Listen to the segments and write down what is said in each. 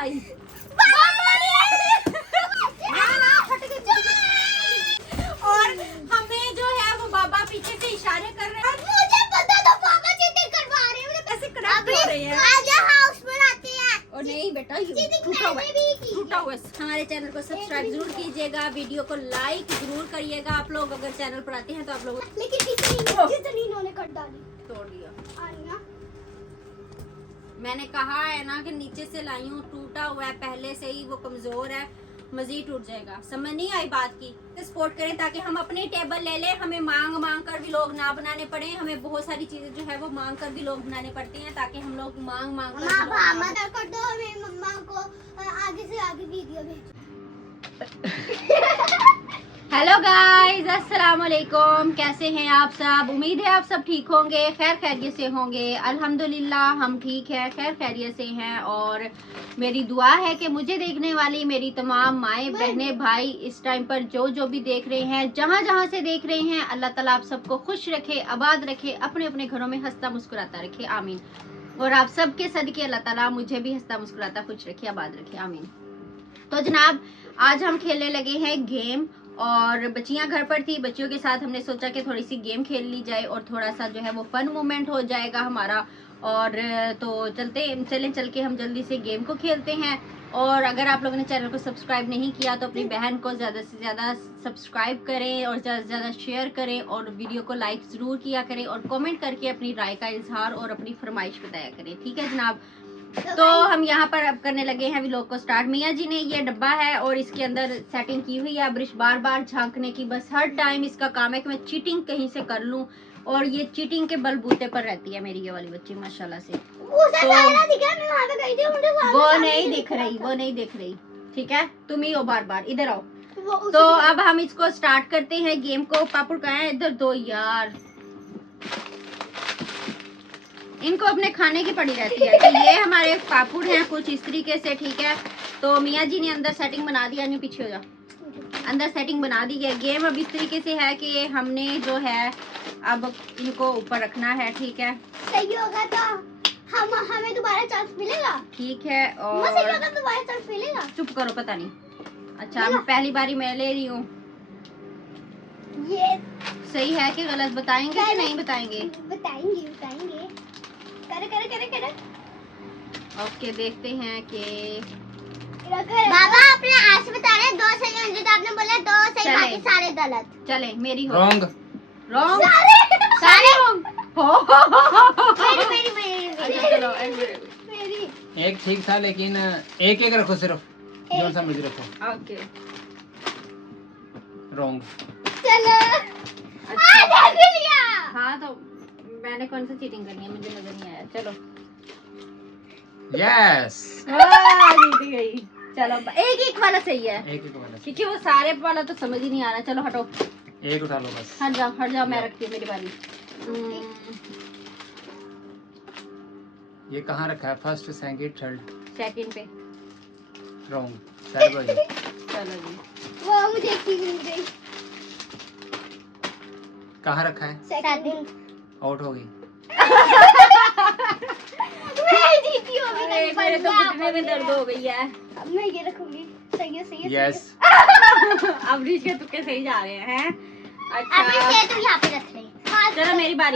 आई। और हमें जो है वो बाबा पीछे से इशारे कर रहे हैं। मुझे पता था पापा चीटिंग करवा रहे हैं, ऐसे कनेक्ट हो रहे हैं। आजा हाउस बनाते हैं। और नहीं बेटा, ये टूटा हुआ है। हमारे चैनल को सब्सक्राइब जरूर कीजिएगा, वीडियो को लाइक जरूर करिएगा। आप लोग अगर चैनल पर आते हैं तो आप लोग लेकिन जितनी इन्होंने कर डाली तोड़ दिया। आनिया मैंने कहा है ना कि नीचे से लाई हूँ, टूटा हुआ है पहले से ही, वो कमजोर है, मजीद टूट जाएगा। समझ नहीं आई बात की। सपोर्ट करें ताकि हम अपनी टेबल ले लें, हमें मांग मांग कर भी लोग ना बनाने पड़े। हमें बहुत सारी चीजें जो है वो मांग कर भी लोग बनाने पड़ती हैं, ताकि हम लोग मांग मांग कर भी लोग ना बनाएं। कर दो मेरी मम्मा को आगे से आगे वीडियो भेजो। हेलो गाइस, अस्सलाम वालेकुम। कैसे हैं आप सब? उम्मीद है आप सब ठीक होंगे, खैर खैरियत से होंगे। अल्हम्दुलिल्लाह हम ठीक हैं, खैर खैरियत से हैं। और मेरी दुआ है कि मुझे देखने वाली मेरी तमाम माएँ बहनें भाई इस टाइम पर जो भी देख रहे हैं, जहाँ जहाँ से देख रहे हैं, अल्लाह ताला आप सबको खुश रखे, आबाद रखे, अपने अपने घरों में हंसता मुस्कुराता रखे, आमीन। और आप सबके सदके अल्लाह ताला मुझे भी हंसता मुस्कुराता खुश रखे, आबाद रखे, आमीन। तो जनाब, आज हम खेलने लगे हैं गेम। और बच्चियां घर पर थी, बच्चियों के साथ हमने सोचा कि थोड़ी सी गेम खेल ली जाए और थोड़ा सा जो है वो फन मोमेंट हो जाएगा हमारा। और तो चल के हम जल्दी से गेम को खेलते हैं। और अगर आप लोगों ने चैनल को सब्सक्राइब नहीं किया तो अपनी बहन को ज़्यादा से ज़्यादा सब्सक्राइब करें और ज़्यादा से ज़्यादा शेयर करें और वीडियो को लाइक ज़रूर किया करें और कमेंट करके अपनी राय का इजहार और अपनी फरमाइश बताया करें, ठीक है जनाब। तो हम यहाँ पर अब करने लगे हैं व्लॉग को स्टार्ट। मियाँ जी ने ये डब्बा है और इसके अंदर सेटिंग की हुई है ब्रश बार बार झांकने की। बस हर टाइम इसका काम है कि मैं चीटिंग कहीं से कर लूं, और ये चीटिंग के बलबूते पर रहती है मेरी ये वाली बच्ची माशाल्लाह से। तो वो नहीं दिख रही, ठीक है, तुम ही हो, बार बार इधर आओ। तो अब हम इसको स्टार्ट करते हैं गेम को। पापड़ कहाँ है? इधर दो यार, इनको अपने खाने की पड़ी रहती है। तो ये हमारे पापड़ हैं कुछ इस तरीके से, ठीक है। तो मियाँ जी ने अंदर सेटिंग बना दिया, नहीं पीछे हो जा, अंदर सेटिंग बना दी है। गेम अब इस तरीके से है कि हमने जो है अब इनको ऊपर रखना है, ठीक है। सही होगा तो हमें दोबारा चांस मिलेगा, ठीक है। और सही होगा तो दोबारा चांस मिलेगा। चुप करो, पता नहीं। अच्छा, अब पहली बारी मैं ले रही हूँ। ये सही है कि गलत? बताएंगे कि नहीं बताएंगे? बताएंगे। करे। ओके, देखते हैं कि बाबा आपने आज से बता रहे 2 सही होंगे, तो आपने बोला 2 सही, बाकी सारे गलत। चले, मेरी हो रॉन्ग सारे रॉन्ग हो। मेरी अच्छा चलो, एक ठीक था, लेकिन एक रखो, सिर्फ जो सा मर्जी रखो। Okay wrong. चलो अच्छा। देख लिया। हाँ, तो मैंने कौन सा चीटिंग करनी है, मुझे नजर नहीं आया। चलो यस, जीत गई। चलो, एक वाला सही है, एक वाला, क्योंकि वो सारे वाला तो समझ ही नहीं आ रहा। चलो हटो, एक उठा लो बस। हट जाओ, मैं रखती हूँ, मेरी बारी। ये कहाँ रखा है? First, second, third? सेकंड पे। रॉन्ग। चलो जी, वो मुझे एक चीज मिल गई। कहाँ रखा है? सेकंड। आउट हो गई। मैं जीती हूँ अभी तक। मेरे तो घुटने में दर्द हो गई है। अब मैं ये रखूंगी। सही है। यस। अब रीच के तुक्के सही जा रहे हैं। अच्छा, अब मैं तो यहाँ पे रख रही। चलो मेरी बारी।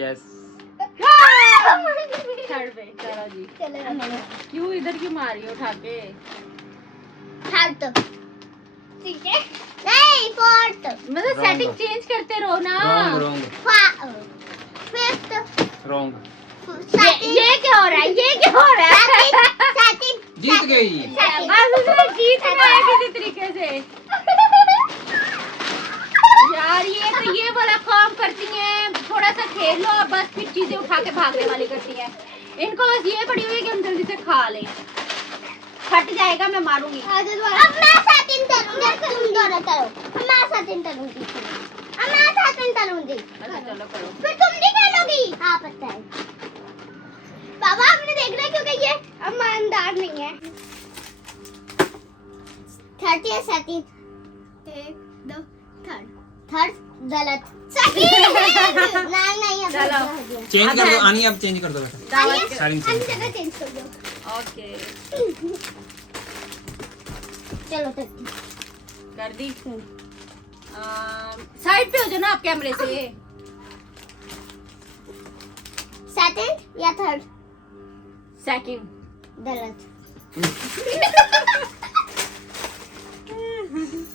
यस। थर्ड पे। चलो जी। चलो क्यों इधर क्यों मार रही हो उठा के? थर्ड, ठीक है। नहीं, फोर्थ। मतलब सेटिंग चेंज करते रहो ना। रॉन्ग। फिफ्थ। रॉन्ग। ये क्या हो रहा है? जीत गई। बस उसने जीत गया किसी तरीके से। यार ये वाला काम करती हैं, थोड़ा सा खेल लो और बस फिर चीजें उठा के भागने वाली करती हैं। इनको बस ये पड़ी हुई है कि हम जल्दी से खा लें। फट जाएगा, मैं मारूंगी। अब मैं सेटिंग करूंगी, तुम दोनों करो। मैं सेटिंग करूंगी। अच्छा चलो करो। फिर तुम नहीं खेलोगी? हाँ पता है। बाबा आपने देखना है क्योंकि ये ईमानदार नहीं है। 30 या 30? 1 2 थर्ड गलत। सेकंड। नहीं अब चलो। हो गया। चेंज अब कर दो है। आनी, अब चेंज कर दो बेटा। दावत साड़ी अन्य चेंज कर जगह दो। चेंज कर दो। ओके चलो तक कर दी। साइड पे हो जाओ ना आप कैमरे से। सेकंड या थर्ड? सेकंड। गलत।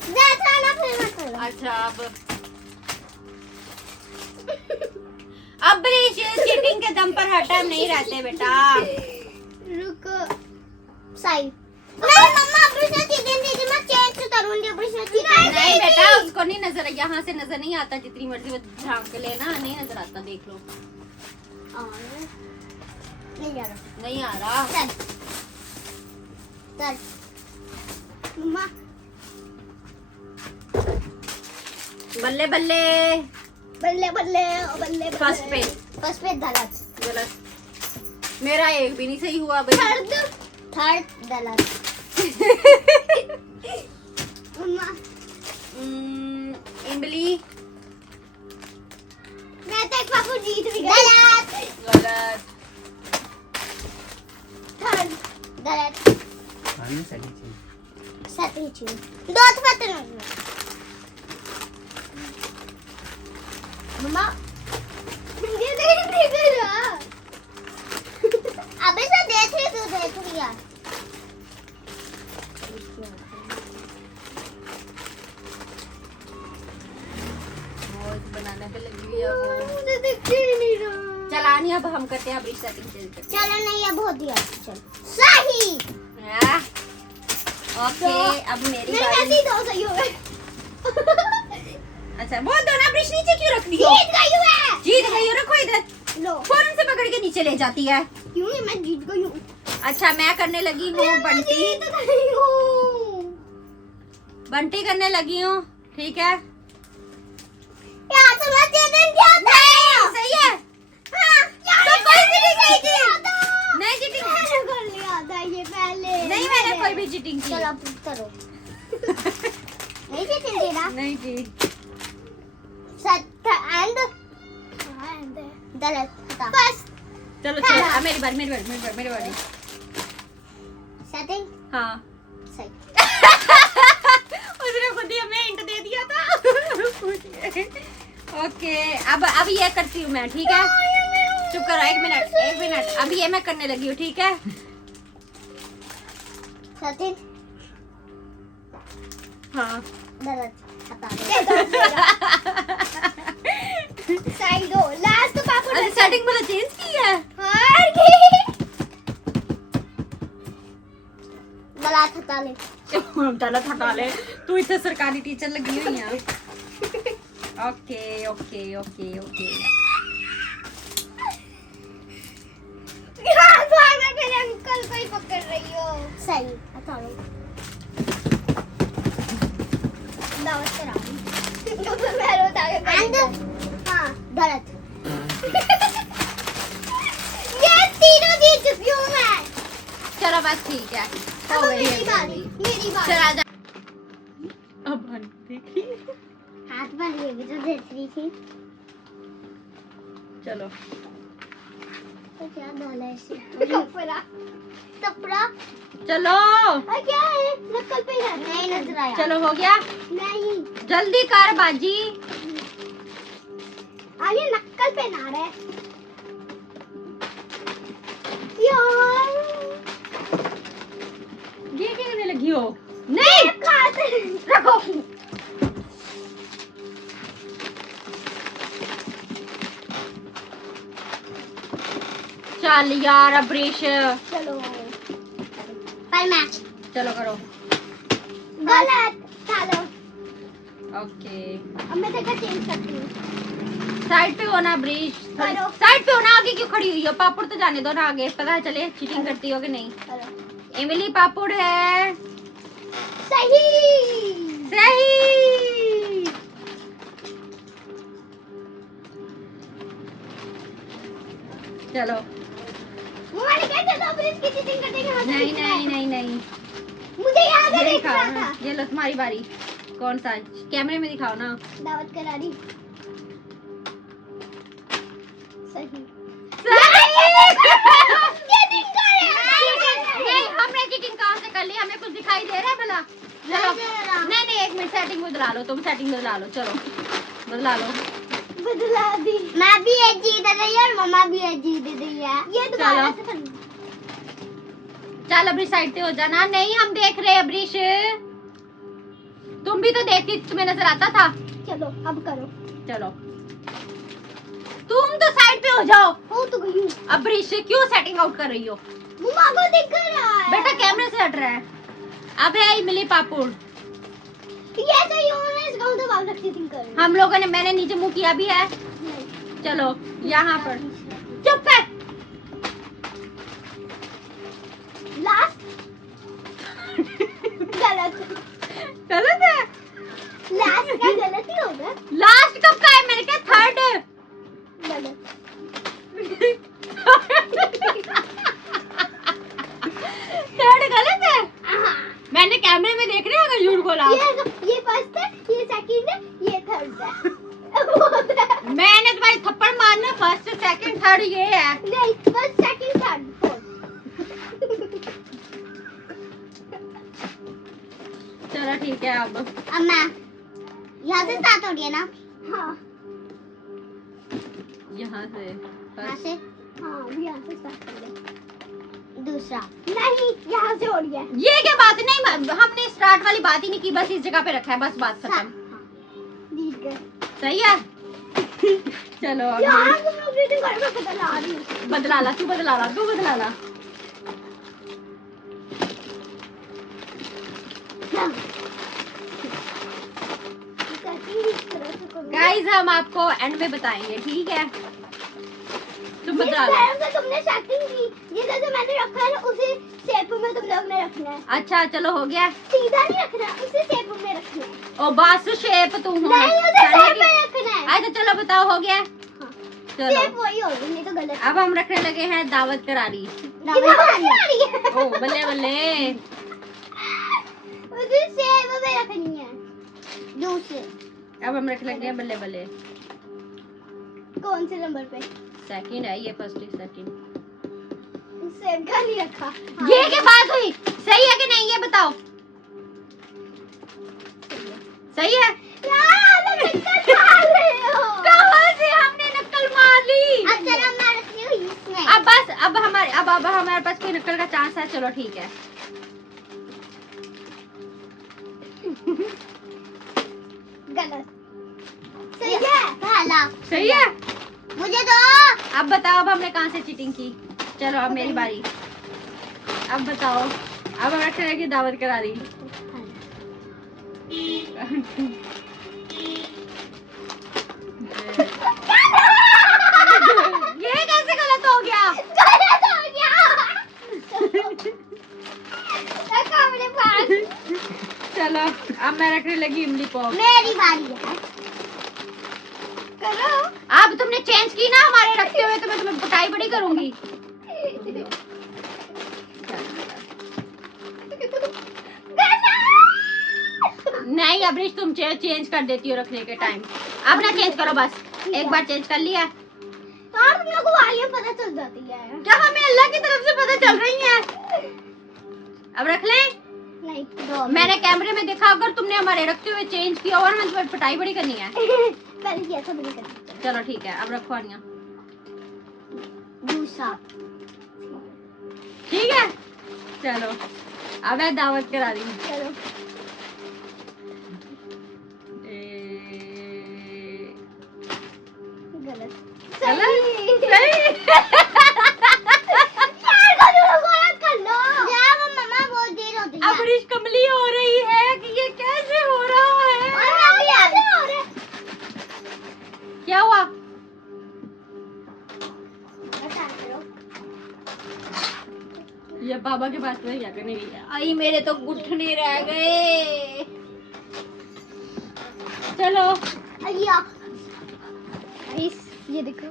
जैसा ना फिर मत करो। अच्छा अब चीटिंग के दम पर हर टाइम नहीं रहते बेटा। रुको। साइड। नहीं मम्मा अभी से चीटिंग दीदी मैं चेंज करूंगी अभी से चीटिंग। नहीं बेटा उसको नहीं नजर, यहाँ से नजर नहीं आता, जितनी मर्जी वो झांक लेना, नहीं नजर आता, देख लो। नहीं आ रहा। नहीं आ रहा। चल चल मम्मा बल्ले बल्ले। बल्ले बल्ले ओ बल्ले बल्ले। फर्स्ट पे गलत। गलत। मेरा एक भी नहीं सही हुआ भाई। थर्ड गलत। मम्मा इमली। मैं तो एक पापू जीत भी गई। गलत। थर्ड गलत। आनी साड़ी चेंज। साथी चू दो पत्ते नहीं। मम्मा ये देख रहा। अबे से देख रही यार। बनाने पे लगी हुई है वो। मुझे दिख ही नहीं रहा। चलानी अब हम करते हैं, अब सेटिंग चेंज करते चलो नहीं अब हो दिया। चल सही। हैं। ओके अब मेरी मेरे बारी। कैसे दो सही हो गए। अच्छा बोल दो ना, ब्रश नीचे क्यों रख दी हो? जीत गई हूँ। जीत गई हो, रखो इधर। लो फौरन से पकड़ के नीचे ले जाती है। क्यों नहीं मैं जीत गई हूँ। अच्छा मैं करने लगी हूँ बंटी। जीत गई हूँ। बंटी करने लगी हूँ, ठीक है। यार तुम्हारा चैलेंज क्या था? सही है। हाँ यार तो कोई भी नहीं की थी। नहीं नहीं चीटिंग कर लिया था ये पहले। नहीं, मैंने कोई भी चीटिंग की। चलो अब करो। नहीं जीतेंगे तेरा। नहीं की। एंड गलत। फर्स्ट चलो चलो अब मेरी बारी, मेरी बारी। सेटिंग हाँ सही। उसने खुद ही हमें हिंट दे दिया था। ओके अब ये करती हूँ मैं, ठीक है। चुप करो, एक मिनट। अब ये मैं करने लगी हूँ, ठीक है। सेटिंग हाँ गलत। हटा दो। सही दो। लास्ट पापा अरे सेटिंग मैंने चेंज की है। हार गई। गलत हटा ले। गलत हटा ले, तू इतने सरकारी टीचर लगी हुई है। ओके। यार बार बार मेरे अंकल को ही पकड़ रही हो। सही हटा लो। दावत करा। मैं रोता हाँ गलत। ये तीनों जीत चुकी हूँ मैं। चलो बस ठीक है, हो अब गई मेरी है बारी। मेरी बारी। चल आजा। अब देखी। हाथ पर ये भी तो देख रही थी। चलो तो क्या डाला है इसे? कपड़ा। कपड़ा। चलो और क्या है? नक्कल पे है। नहीं नजर आया। चलो हो गया, नहीं। जल्दी कर बाजी। आगे नक्कल पे ना रहे। यार ये क्या करने लगी हो? नहीं रखो। चल यार अब ब्रश। चलो पर मैच। चलो करो। गलत। चलो ओके अब मैं जगह चेंज करती हूँ। साइड पे हो ना ब्रश, करो। साइड पे हो ना, आगे क्यों खड़ी हुई हो? पापड़ तो जाने दो ना, आगे पता चले चीटिंग करती हो कि नहीं। चलो इमली पापड़ है। सही। सही। चलो हमारे कैसे दो ब्रिज की चीटिंग करेंगे? नहीं मुझे याद है ये देख दिखाओ रहा ना, था। ये लो तुम्हारी बारी। कौन सा कैमरे में दिखाओ ना। दावत करा रही। नहीं, हमने चीटिंग कहाँ से कर ली? हमें कुछ दिखाई दे रहा है भला? चलो नहीं, एक मिनट, सेटिंग बदला लो, तुम सेटिंग बदला लो, चलो बदला लो। बदला दी। मैं भी एक जीत रही है और मम्मा भी एक जीत रही है। ये दोबारा से करना। चल अब्रिश साइड पे हो जाना। नहीं, हम देख रहे हैं अब्रिश, तुम भी तो देखती, तुम्हें नजर आता था। चलो अब करो। चलो तुम तो साइड पे हो जाओ। हो तो गई हूँ। अब्रिश क्यों सेटिंग आउट कर रही हो? मम्मा को दिख रहा है। बेटा कैमरे से हट रहा है। अब है इमली पापुड़। ये सही होना, इसका मतलब आप रखती थिंक कर रहे हो। हम लोगों ने, मैंने नीचे मुंह किया भी है। चलो यहाँ पर चुप कर। लास्ट गलत गलत है। लास्ट का गलत ही होगा। लास्ट कब का है? मैंने कहा थर्ड। गलत। थर्ड गलत है। मैंने कैमरे में देख रहे हो अगर झूठ बोला। ये फर्स्ट है, ये सेकंड है, ये थर्ड है। मैंने तुम्हारी थप्पड़ मारना, फर्स्ट सेकंड थर्ड ये है। नहीं, फर्स्ट सेकंड थर्ड फोर्थ। चलो ठीक है। अब मैं यहाँ से स्टार्ट हो रही है ना? हाँ यहाँ से यहाँ से। हाँ यहाँ से स्टार्ट कर ले। दूसरा नहीं, यहाँ से हो रही है। ये क्या बात? नहीं, हमने स्टार्ट वाली बात ही नहीं की, बस इस जगह पे रखा है, बस बात खत्म। जीत गए। सही है। चलो अब यार तुम लोग रीडिंग करो, मैं बदला रही हूँ। बदला ला, तू बदला ला, तू बदला ला। गाइस हम आपको एंड में बताएंगे, ठीक है? तुम बदला लो। तुमने सेटिंग की, ये जैसे मैंने रखा है ना, उसी शेप में तुम लोग ने रखना है। अच्छा चलो हो गया। सीधा नहीं रखना, उसी शेप में रखना है। ओ बस शेप तू हो। नहीं, उसे शेप में रखना है। अच्छा चलो बताओ, हो गया। चलो शेप वही होगी, नहीं तो गलत। अब हम रखने लगे हैं दावत करारी। ओ बल्ले बल्ले। उसी शेप में रखनी है। दूसरे अब हम रखने लगे हैं बल्ले बल्ले। कौन से नंबर पे? सेकंड है ये, फर्स्ट है सेकंड। शेप का नहीं रखा। ये क्या बात हुई? सही है कि नहीं ये बताओ? सही है। यार नक्कल मार रहे हो। कहाँ से हमने नक्कल मार ली? अच्छा ना, मैं रखनी हूँ इसमें। अब बस, अब हमारे पास कोई नक्कल का चांस है। चलो ठीक है। गलत। सही है। पहला सही है। मुझे दो। अब बताओ, अब हमने कहाँ से चीटिंग की? चलो अब मेरी बारी। अब बताओ, अब हम रखने लगे दावत करा रही। ये कैसे गलत हो गया? गलत हो गया। रखा मेरे पास। चलो अब मैं रखने लगी इमली पॉप। मेरी बारी है। करो। अब तुमने चेंज की ना हमारे रखते हुए, तो मैं तुम्हें पिटाई बड़ी करूंगी। नहीं अब्रिश, तुम चेंज कर देती हो रखने के टाइम। अब ना चेंज करो, बस एक बार चेंज कर लिया। यार तुम लोग को वालियां पता चल जाती है। क्या हमें अल्लाह की तरफ से पता चल रही है? अब रख ले। नहीं, दो। मैंने कैमरे में देखा, अगर तुमने हमारे रखते हुए चेंज किया और मैं तुम्हें पिटाई बड़ी करनी है। पहले किया था, मैंने कर दिया। चलो ठीक है, अब रखो आनिया। दूसरा ठीक है चलो अब मैं दावत करा रही हूँ। चलो। गलत। गलत? सही। यार गलत कर लो। यार वो मम्मा बहुत देर हो गई है। अब्रिश कमली हो रही है कि ये कैसे हो रहा है? और मैं भी हो रहा है। क्या हुआ? बता करो। ये बाबा के पास में क्या करने गई है? आई मेरे तो घुटने रह गए। चलो अय्या। ये देखो।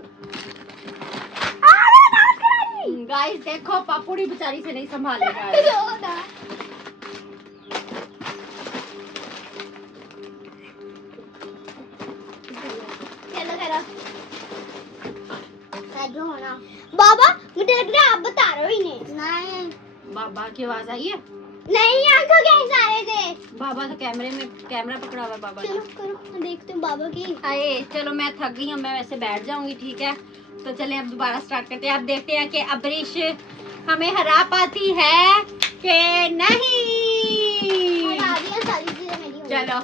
गाइस देखो, पापुड़ी बेचारी से नहीं संभाले जा रही। बाबा मुझे नहीं बाबा की आवाज आई है? नहीं, आंखों कैसे आ रहे थे? बाबा तो कैमरे में कैमरा पकड़ा हुआ है बाबा ने। चलो करो, देखते हैं बाबा की। आए चलो, मैं थक गई हूँ, मैं वैसे बैठ जाऊंगी, ठीक है? तो चलें अब दोबारा स्टार्ट करते हैं। अब देखते हैं कि अबरिश हमें हरा पाती है कि नहीं। हरा दिया, सारी चीजें मेरी होंगी। चलो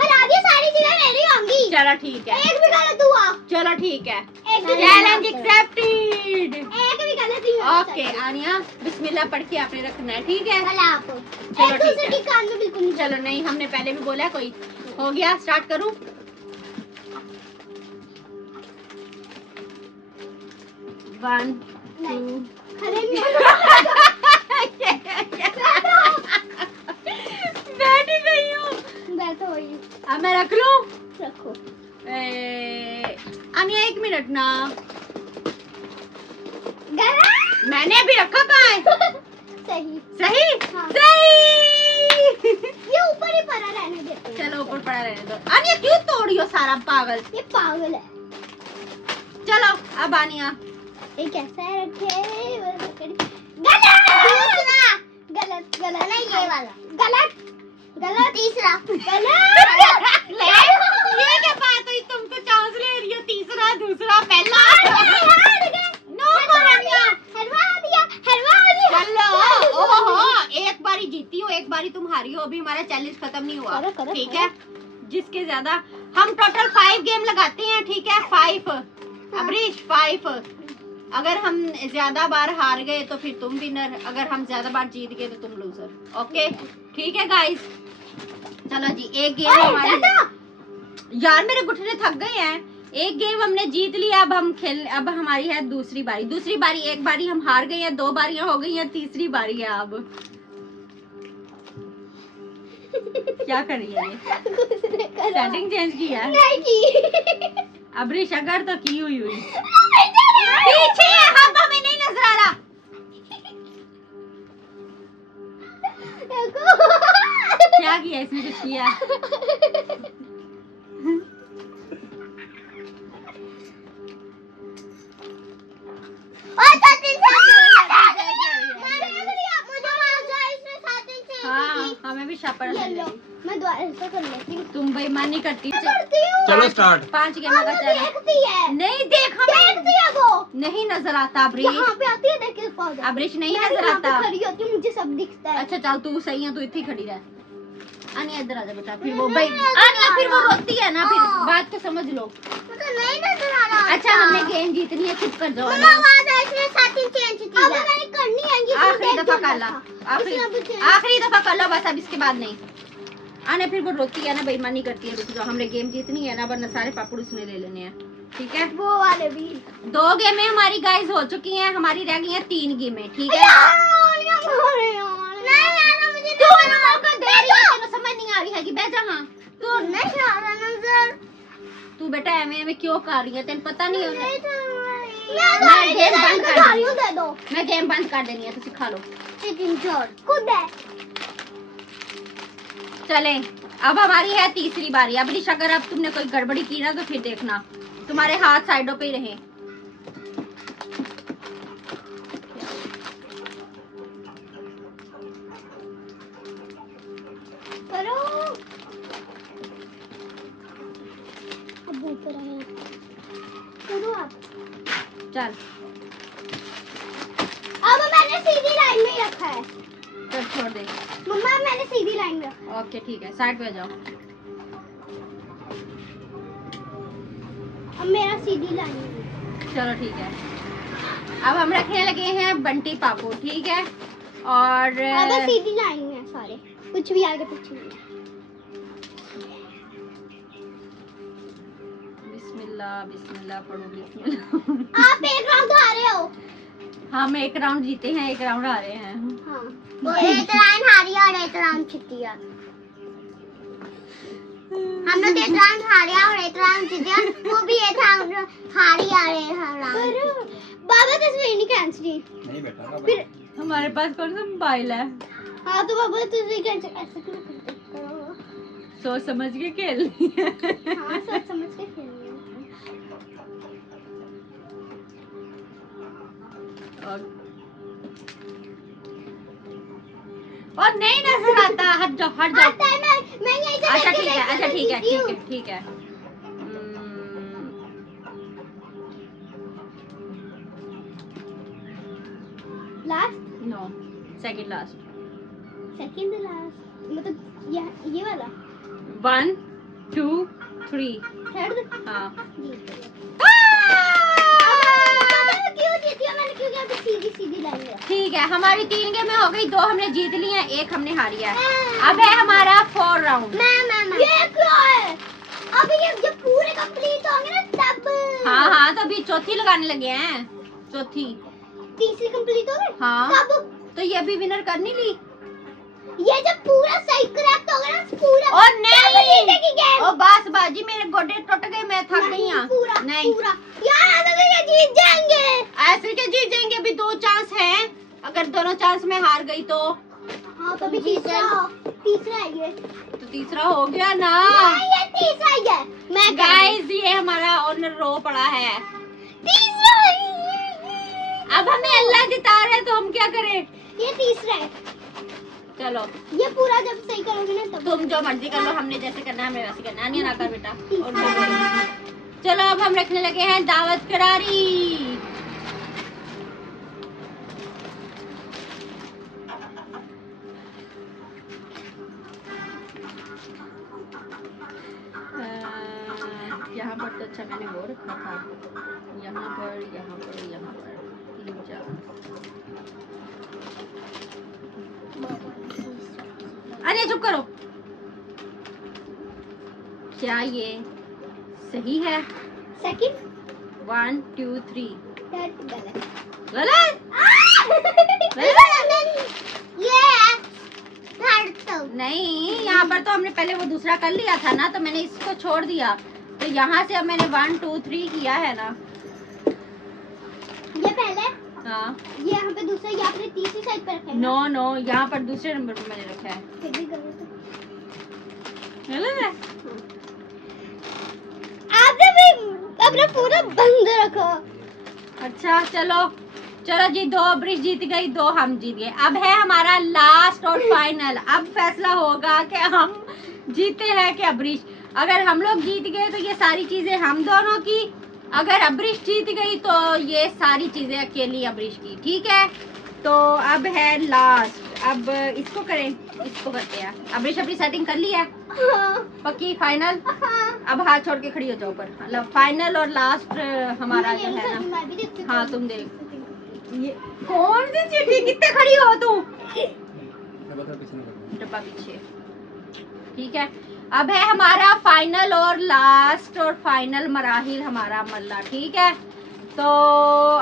हरा दिया, सारी चीजें मेरी होंगी। चलो ठीक है, एक भी गलत हुआ। चलो ठीक है, एक भी चैलेंज गलत। एक्सेप्टेड। एक भी गलत नहीं होना ओके चाहिए। आनिया, बिस्मिल्लाह पढ़ के आपने रखना है, ठीक है? चलो आप चलो, एक ठीक दूसरे है। के कान में बिल्कुल नहीं। चलो नहीं, हमने पहले भी बोला है, कोई हो गया। स्टार्ट करूं? 1 2 अरे नहीं। बैठ ही गई हूँ। बैठो वही, अब मैं रख लूं? रखो। अनिया 1 मिनट ना, गलत। मैंने अभी रखा कहाँ है? सही। सही? हाँ। सही। ये ऊपर ही पड़ा रहने देते हैं। चलो ऊपर पड़ा रहने दो। अनिया क्यों तोड़ी हो सारा, पागल? ये पागल है। चलो अब आनिया, ये कैसा है रखे? गलत। दूसरा गलत, गलत नहीं, ये वाला गलत, गलत। तीसरा गलत। ये क्या बात हुई? तुम तो चांस ले रही हो, तीसरा, दूसरा, पहला। नो हरवा दिया। चलो, ओहो, एक बारी जीती हो, एक बारी तुम हारी हो, अभी हमारा चैलेंज खत्म नहीं हुआ, करो, ठीक है? जिसके ज्यादा, हम टोटल 5 गेम लगाते हैं, ठीक है? 5 अबरीश, 5। अगर हम ज्यादा बार हार गए तो फिर तुम विनर, अगर हम ज्यादा बार जीत गए तो तुम लूजर, ओके? ठीक है गाइस, चलो जी, एक गेम हमारी, यार मेरे घुटने थक गए हैं। एक गेम हमने जीत लिया, अब हमारी है दूसरी बारी। एक बारी हम हार गए हैं, 2 बारियां हो गई हैं, तीसरी बारी है अब। क्या कर रही है ये? सेटिंग चेंज की है? नहीं की। अबरीश अगर तो की हुई पीछे है, हमें नहीं नजर आ रहा। क्या किया इसने? कुछ किया? हाँ, हमें भी शापर मैं दोबारा ऐसा कर लेती हूँ। तुम बेईमानी करती हो। चलो स्टार्ट। 5 गेमों का चैलेंज। देखती है, नहीं देखा, देखती है वो। नहीं नजर आता अबरीश। यहाँ पे आती है, देख के पागल। अबरीश नहीं मैं नजर यहाँ पे आता। खड़ी होती हूँ, मुझे सब दिखता है। अच्छा चल, तू सही है, तू इतनी खड़ी रह। आनिया इधर आ जा बेटा, फिर वो आनिया फिर वो रोती है ना, फिर बात को समझ लो। मुझे नहीं नजर आ रहा। अच्छा हमने गेम जीतनी है, चुप कर जाओ। मम्मा आवाज है, इसमें सेटिंग चेंज की है। अब मैंने करनी है, ये आखिरी दफा कर ला, आखिरी दफा कर लो बस, अब इसके बाद नहीं। आने फिर वो रोती है ना, बेईमानी करती है। रुक जाओ, हमने गेम जीतनी है ना, वरना सारे पापड़ उसने ले लेने हैं, ठीक है? वो वाले भी। 2 गेमें हमारी गाइस हो चुकी हैं, हमारी रह गई हैं 3 गेमें, ठीक है? समझ नहीं आ रही है कि बैठा। हाँ तो नहीं आ रहा नजर। तू बेटा एमे क्यों कर रही है, तेन पता नहीं होता? मैं गेम बंद कर दी। दे दो। मैं गेम बंद कर देनी है, तो सिखा लो। चिकन चॉट खुद है। चले, अब हमारी है तीसरी बारी। अब अबरीश अगर अब तुमने कोई गड़बड़ी की ना तो फिर देखना, तुम्हारे हाथ साइडों पे ही रहे। करो। अब ऊपर आए। करो आप। चल अब मैंने सीधी लाइन में रखा है। चल छोड़ दे। मम्मा मैंने सीधी लाइन में रखा। ओके ठीक है, साइड पे आ जाओ। अब मेरा सीधी लाइन में। चलो ठीक है, अब हम रखने लगे हैं बंटी पापू, ठीक है? और अब सीधी लाइन में है सारे, कुछ भी आगे पीछे नहीं है। बिस्मिल्लाह बिस्मिल्लाह पढ़ो, बिस्मिल्लाह। आप एक राउंड हारे हो। हम 1 राउंड जीते हैं, 1 राउंड हारे हैं। हाँ, वो एक राउंड हारी और एक राउंड जीती है। हम लोग 1 राउंड हारे और 1 राउंड जीते, वो भी 1 राउंड हारी और 1 राउंड। बाबा तस्वीर नहीं खींचनी। नहीं बेटा, फिर हमारे पास कौन सा मोबाइल है? हाँ तो बाबा तस्वीर खींच ऐसे क्यों करते हो? सोच समझ के खेलनी है। हाँ सोच समझ के खेलनी है। और और नहीं नजर आता, हट जाओ हट जाओ। आता है, मैं यहीं से अच्छा लेके ठीक है, अच्छा ठीक है जीती ठीक हूँ। है ठीक है। Last no, second last. Second last मतलब ये वाला 1 2 3। थर्ड हाँ जीत गई। क्यों जीती हूँ मैंने? क्योंकि अभी सीधी सीधी लाइन है। ठीक है, हमारी 3 गेमें हो गई, 2 हमने जीत ली हैं, 1 हमने हारी है। अब है हमारा 4 राउंड। मैं ये क्या है? अभी ये जब पूरे कंप्लीट होंगे ना तब। हाँ हाँ, तो अभी चौथी लगाने लगे हैं, चौथी। तीसरी कंप्लीट हो गई। हाँ तब तो ये भी विनर कर नहीं ली। ये जब पूरा सही करेक्ट होगा ना पूरा। और नहीं, जीतेगी गेम। ओ बस बाजी, मेरे गोडे टूट गए, मैं थक गई नहीं, हूँ। पूरा नहीं पूरा यार अभी ये जीत जाएंगे। ऐसे क्या जीत जाएंगे? अभी 2 चांस हैं, अगर दोनों चांस में हार गई तो हाँ तो अभी तीसरा है ये। तो तीसरा हो गया ना। नहीं, ये तीसरा ही है। मैं गाइस ये हमारा ऑनर रो पड़ा है। तीसरा अब हमें अल्लाह जिता रहे हैं तो हम क्या करें? ये तीसरा है। चलो ये पूरा जब सही करोगे ना तब। तुम जो मर्जी कर लो, हमने जैसे करना है हमें वैसे करना है। नहीं ना कर बेटा। और चलो अब हम रखने लगे हैं दावत करारी। यहाँ पर तो अच्छा मैंने वो रखा था, यहाँ पर यहाँ पर यहाँ पर 3 4। अरे चुप करो। क्या ये सही है? सेकंड 1 2 3 थर्ड गलत। गलत। ये थर्ड तो नहीं, यहाँ पर तो हमने पहले वो दूसरा कर लिया था ना, तो मैंने इसको छोड़ दिया। तो यहाँ से अब मैंने 1 2 3 किया है ना। ये पहले हाँ ये यहाँ पे दूसरा, यहाँ पे तीसरी साइड पे रखा है। नो नो, यहाँ पर दूसरे नंबर पर मैंने रखा है। फिर भी गलत है। गलत है। आपने भी अपना पूरा बंद रखो। अच्छा चलो चलो जी, 2 ब्रिज जीत गई, 2 हम जीत गए। अब है हमारा लास्ट और फाइनल। अब फैसला होगा कि हम जीते हैं कि अब्रिश। अगर हम लोग जीत गए तो ये सारी चीजें हम दोनों की, अगर अब्रिश जीत गई तो ये सारी चीजें अकेली अब्रिश की। ठीक है, तो अब है लास्ट। अब इसको करें, इसको करते हैं। अब्रिश अपनी सेटिंग कर ली है पक्की? फाइनल? अब हाथ छोड़ के खड़ी हो जाओ ऊपर। मतलब फाइनल और लास्ट हमारा जो है ना। मैं भी देखती हूँ। हाँ तुम देख, ये कौन सी चिट्ठी? कितने खड़ी हो तुम? डब्बा पीछे। ठीक है, अब है हमारा फाइनल और लास्ट और फाइनल मराहिल हमारा मल्ला। ठीक है, तो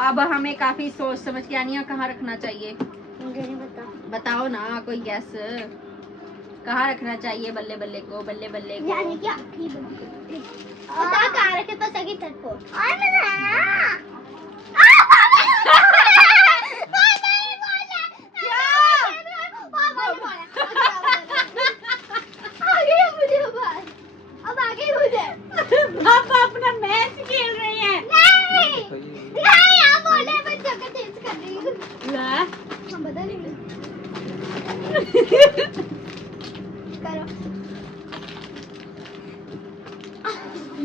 अब हमें काफी सोच समझ के आनी है कहाँ रखना चाहिए। मुझे नहीं पता। बताओ ना कोई गैस, कहाँ रखना चाहिए बल्ले बल्ले को? बल्ले बल्ले को यानी क्या बता कहाँ रखे? पर सेकंड थर्ड फोर्थ। और मैं आप अपना मैच खेल रहे हैं। ला।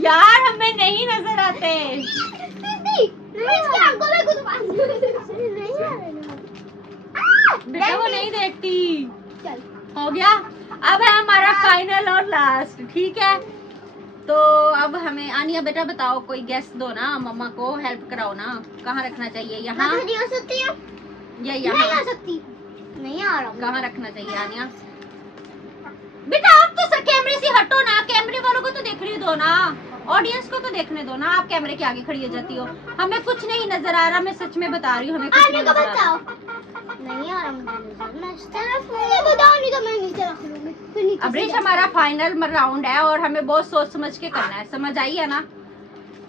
यार हमें नहीं नजर आते। बेटा वो नहीं देखती। चल हो गया, अब है हमारा फाइनल और लास्ट। ठीक है, तो अब हमें आनिया बेटा बताओ, कोई गेस दो ना, मम्मा को हेल्प कराओ ना। कहाँ रखना चाहिए? यहाँ नहीं हो सकती है। या नहीं यहाँ? आ सकती। नहीं आ रहा। कहाँ रखना चाहिए आनिया? बेटा आप तो सर कैमरे से हटो ना, कैमरे वालों को तो देखने दो ना, ऑडियंस को तो देखने दो ना। आप कैमरे के आगे खड़ी हो जाती हो। हमें कुछ नहीं नजर आ रहा, मैं सच में बता रही हूँ, हमें कुछ नहीं आने को नजर आ रहा। बताओ। नहीं आ रहा मुझे बताओ, नहीं तो मैं नीचे रख लूंगी। फिर नीचे अब्रिश हमारा फाइनल राउंड है और हमें बहुत सोच समझ के करना है, समझ आई है ना?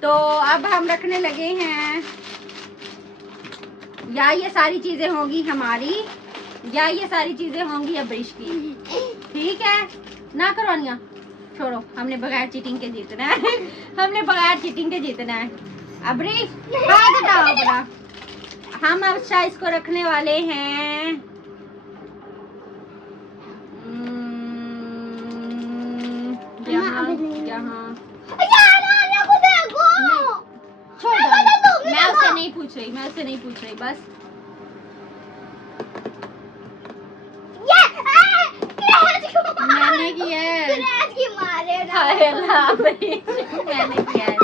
तो अब हम रखने लगे हैं, या ये सारी चीजें होंगी हमारी, या ये सारी चीजें होंगी अब्रिश की। ठीक है ना करवानिया, छोड़ो, हमने बगैर चीटिंग के जीतना है। हमने बगैर चीटिंग के जीतना है। अब्रिश हाथ हटाओ अपना। हम अब शायद इसको रखने वाले हैं पूछ रही, मैं उससे नहीं पूछ रही बस। मैंने किया है। हाय अल्लाह, मैंने किया है।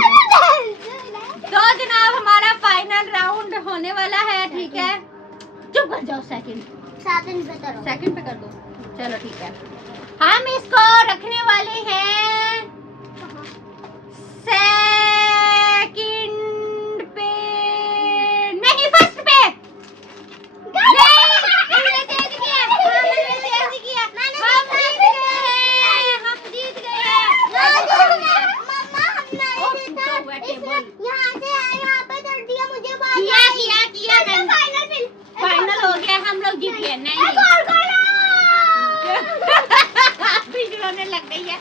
तो जनाब हमारा फाइनल राउंड होने वाला है, ठीक है। चुप कर जाओ, सेकंड पे कर दो। चलो ठीक है, हम इसको रखने वाले हैं सेकंड पे, नहीं फर्स्ट पे। फाइनल हो गया, हम लोग जीत गए। नहीं रोने लग गई है।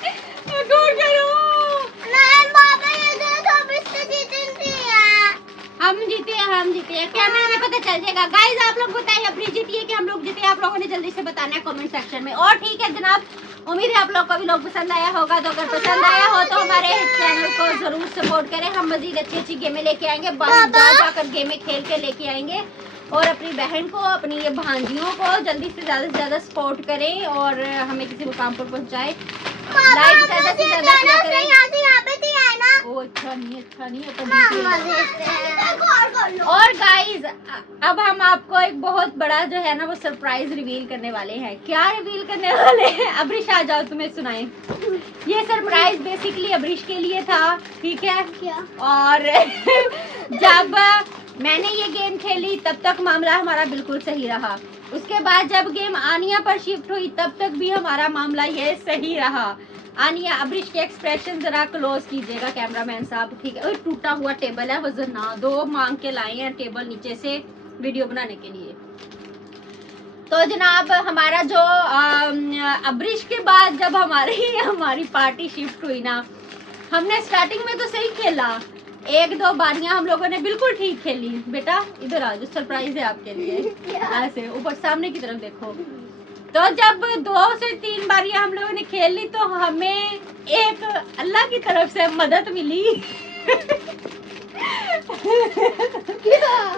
हम जीते हैं, कैमरे में पता चल जाएगा। गाइस आप लोग बताइए अपनी जीती है कि हम लोग जीते हैं, आप लोगों ने जल्दी से बताना है कमेंट सेक्शन में। और ठीक है जनाब, उम्मीद है आप लोग को भी लोग पसंद आया होगा। तो अगर पसंद आया हो तो हमारे चैनल को जरूर सपोर्ट करें। हम मजीद अच्छी अच्छी गेमें लेके आएंगे, बाहर जाकर गेमें खेल के लेके आएंगे। और अपनी बहन को, अपनी ये भांजियों को जल्दी से ज्यादा सपोर्ट करें और हमें किसी मुकाम पर पहुंचाए। लाइक ज्यादा से ज्यादा करें। ओ अच्छा नहीं और गाइस अब हम आपको एक बहुत बड़ा जो है ना वो सरप्राइज रिवील करने वाले हैं। क्या रिवील करने वाले हैं? अब्रिश आ जाओ, तुम्हें सुनाएं। ये सरप्राइज बेसिकली अब्रिश के लिए था, ठीक है क्या? और जब मैंने ये गेम खेली तब तक मामला हमारा बिल्कुल सही रहा। उसके बाद जब गेम आनिया पर शिफ्ट हुई तब तक भी हमारा मामला ये सही रहा। आनिया, अब्रिश के एक्सप्रेशन जरा क्लोज कीजिएगा कैमरामैन साहब, ठीक है। टूटा हुआ टेबल है, वजन ना दो, मांग के लाए हैं टेबल नीचे से वीडियो बनाने के लिए। तो जनाब हमारा जो अब्रिश के बाद जब हमारी पार्टी शिफ्ट हुई ना, हमने स्टार्टिंग में तो सही खेला, एक दो बारियां हम लोगों ने बिल्कुल ठीक खेली। बेटा इधर आ, जो सरप्राइज है आपके लिए। ऐसे ऊपर सामने की तरफ देखो। तो जब 2 से 3 बारियां हम लोगों ने खेल ली तो हमें एक अल्लाह की तरफ से मदद मिली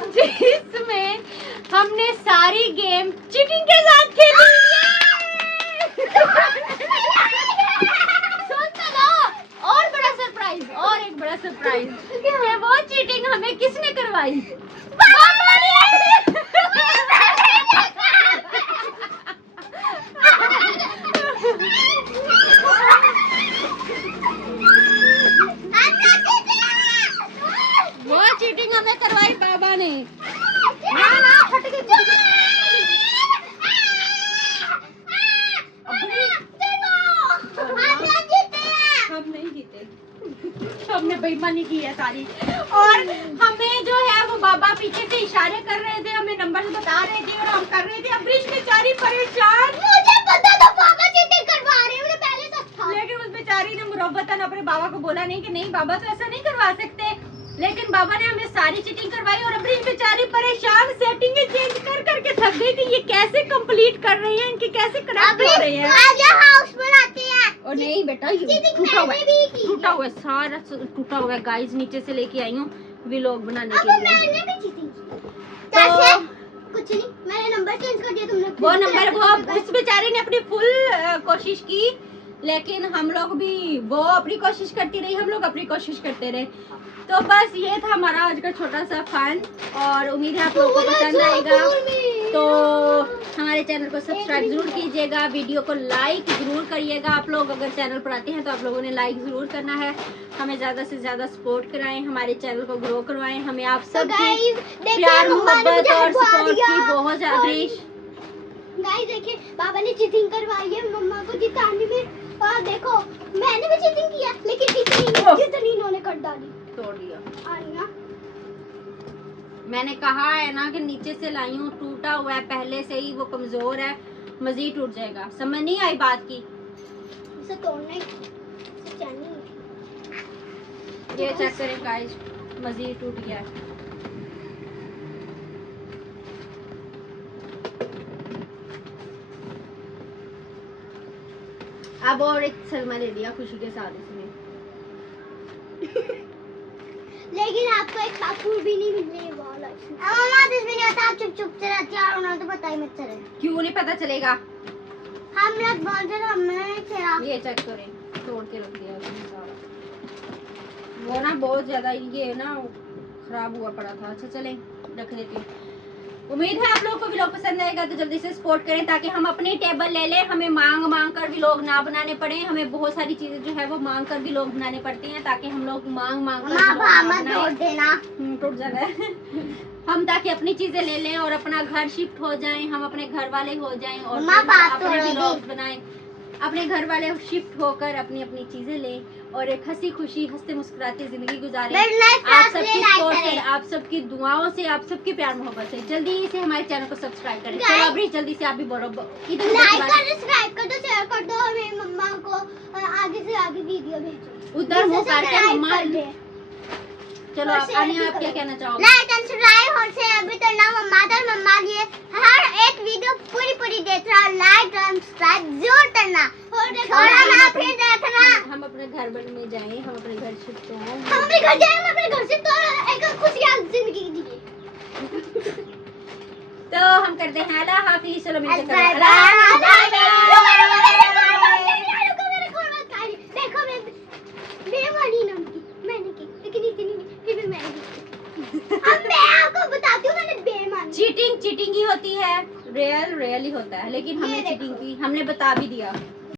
जिसमें हमने सारी गेम चीटिंग के साथ खेली। सुन तो लो, और बड़ा सरप्राइज, और एक बड़ा सरप्राइज कि वो चीटिंग हमें किसने करवाई? वो चीटिंग हमें करवाई बाबा ने। ना फट गई। हम नहीं जीते, हमने बेईमानी की है सारी। और हमें जो है वो बाबा पीछे से इशारे कर रहे थे, हमें नंबर बता रहे थे और हम कर रहे थे। अब्रिश बेचारी परेशान। मुझे पता था पापा चीटिंग करवा रहे हैं, मुझे पहले से था। लेकिन उस बेचारी ने मुरव्वतन अपने बाबा को बोला नहीं कि नहीं बाबा तो ऐसा नहीं करवा सकते, लेकिन बाबा ने हमें सारी चीटिंग करवाई। और अब्रिश बेचारी परेशान, सेटिंग चेंज कर करके थक गई कि ये कैसे कंप्लीट कर रही है, इनके कैसे कनेक्ट हो रहे हैं। आजा हाउस बनाते हैं। और नहीं बेटा ये टूटा हुआ है, सारा टूटा हुआ है। गाइस नीचे से लेके आई हूँ व्लॉग बनाने के लिए। मैंने भी चीटिंग की। कुछ नहीं, मैंने नंबर चेंज कर दिया, तुमने वो नंबर वो उस बेचारे ने अपनी फुल कोशिश की, लेकिन हम लोग भी, वो अपनी कोशिश करती रही, हम लोग अपनी कोशिश करते रहे। तो बस ये था हमारा आज का छोटा सा फन, और उम्मीद है आप लोगों को पसंद आएगा। तो हमारे चैनल को सब्सक्राइब जरूर कीजिएगा, वीडियो को लाइक जरूर करिएगा। आप लोग अगर चैनल पर आते हैं तो आप लोगों ने लाइक जरूर करना है। हमें ज़्यादा से ज़्यादा सपोर्ट कराएं, हमारे चैनल को ग्रो करवाएं। हमें आप सब प्यार मोहब्बत और सपोर्ट की बहुत ज़्यादा। गाइस देखिए बाबा ने चीटिंग करवाई है मम्मा को जिताने में। और देखो मैंने भी चीटिंग किया, लेकिन जितनी इन्होंने कर डाली, तोड़ दिया। आनिया मैंने कहा है ना कि नीचे से लाई हूँ, टूटा हुआ है पहले से ही, वो कमजोर है, मजीद टूट जाएगा। समझ नहीं आई बात की? इसे तोड़ने ये चेक करें गाइस, मजीद टूट गया है। अब और एक सलमा ले लिया खुशी के साथ इसमें। लेकिन आपको एक पापू भी नहीं मिलने वाला है। मम्मा दिस भी नहीं होता, आप चुप चुप से रहती हैं और उन्हें तो पता ही मत चले। क्यों नहीं पता चलेगा? हम लोग बोलते थे हमने नहीं खेला। ये चेक करें, तोड़ के रख दिया उसने सारा। वो ना बहुत ज्यादा ये ना खराब हुआ पड़ा था। अच्छा चलें, रख देती हूँ। उम्मीद है आप लोगों को व्लॉग पसंद आएगा, तो जल्दी से सपोर्ट करें ताकि हम अपनी टेबल ले लें। हमें मांग मांग कर व्लॉग ना बनाने पड़े। हमें बहुत सारी चीजें जो है वो मांग कर व्लॉग बनाने पड़ती हैं ताकि हम लोग मांग मांग कर माँ vlog ना मत बनाएं। तोड़ देना। टूट जाना है। हम ताकि अपनी चीजें ले लें और अपना घर शिफ्ट हो जाएं, हम अपने घर वाले हो जाएं और माँ बात अपने तोड़ दी। व्लॉग्स बनाएं। अपने घर वाले शिफ्ट होकर अपनी अपनी चीजें लें और एक हंसी खुशी हंसते मुस्कुराती जिंदगी गुजारें। मेरी लाइफ आप आपके सबकी लाइक सपोर्ट से, करें। आप सबकी दुआओं से, आप सबकी प्यार मोहब्बत से जल्दी से हमारे चैनल को सब्सक्राइब करें। Guys- चलो अभी जल्दी से आप भी बोलो इधर लाइक कर, सब्सक्राइब कर दो, शेयर कर दो। मेरी मम्मा को आगे से आगे वीडियो भेजो। उधर मुंह करके मम्मा। कर दे। चलो और आप share आने भी आप क्या करो। कहना चाहोगे? लाइक एंड सब्सक्राइब और शेयर भी करना। मम्मा तो मम्मा लिए हर एक वीडियो पूरी देखना, लाइक एंड सब्सक्राइब जरूर करना और छोड़ा ना फिर देखना। हम अपने घर में जाएं, हम अपने घर शिफ्ट हों। हम अपने घर जाए, हम अपने घर से तो एक खुशहाल जिंदगी जिए। तो हम करते हैं अल्लाह हाफिज़। चलो मिलते हैं। बाय अल्लाह हाफिज़। बाय। चीटिंग ही होती है, रियल ही होता है, लेकिन हमने ये देखो। चीटिंग की, हमने बता भी दिया।